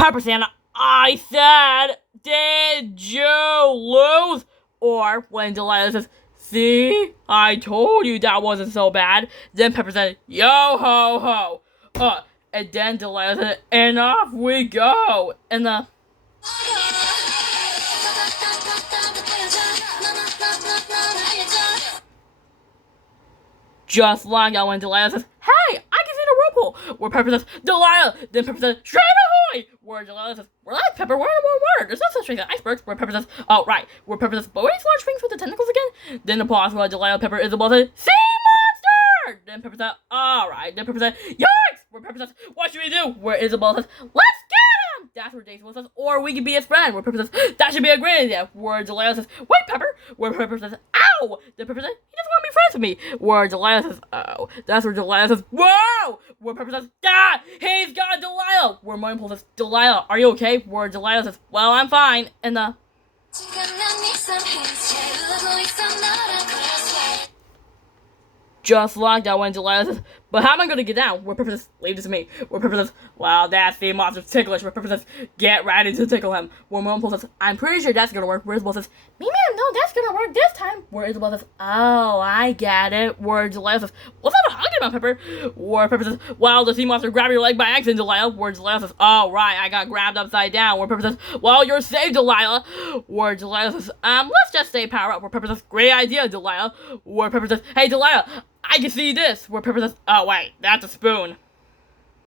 Pepper Santa, I said, did you lose? Or when Delilah says, see, I told you that wasn't so bad. Then Pepper said, yo ho ho. And then Delilah said, and off we go. And the just like that when Delilah says, hey, I can see the whirlpool. Where Pepper says, Delilah. Then Pepper says, straight ahoy. Where Delilah says, relax, Pepper, word, word, word. There's no such thing as icebergs. Where Pepper says, oh, right. Where Pepper says, but what are these large things with the tentacles again? Then the pause where Delilah, Pepper, Isabel says, sea monster. Then Pepper says, all right. Then Pepper says, yikes. Where Pepper says, what should we do? Where Isabel says, let's get him. That's where Jason says, or we can be his friend. Where Pepper says, that should be a great idea. Where Delilah says, wait, Pepper. Where Pepper says, ow. Then Pepper says, he doesn't want to be friends with me. Where Delilah says, oh. That's where Delilah says, whoa. Where Pepper says, ah, he's got Delilah. Where Moonpole says, Delilah, are you okay? Where Delilah says, well, I'm fine. And just like that when Delilah says, but how am I going to get down? Where Pepper says, leave this to me. Where Pepper says, well, that's the monster's ticklish. Where Pepper says, get ready to tickle him. Where Moonpole says, I'm pretty sure that's going to work. Where Isabel says, me man, no, that's going to work this time. Where Isabel says, oh, I get it. Where Delilah says, what's that talking about, Pepper? Where Pepper says, well, the sea monster grabbed your leg by accident, Delilah. Where Delilah says, oh, right, I got grabbed upside down. Where Pepper says, well, you're safe, Delilah. Where Delilah says, let's just stay power up. Where Pepper says, great idea, Delilah. Where Pepper says, hey, Delilah, I can see this. Where Pepper says, oh, wait, that's a spoon.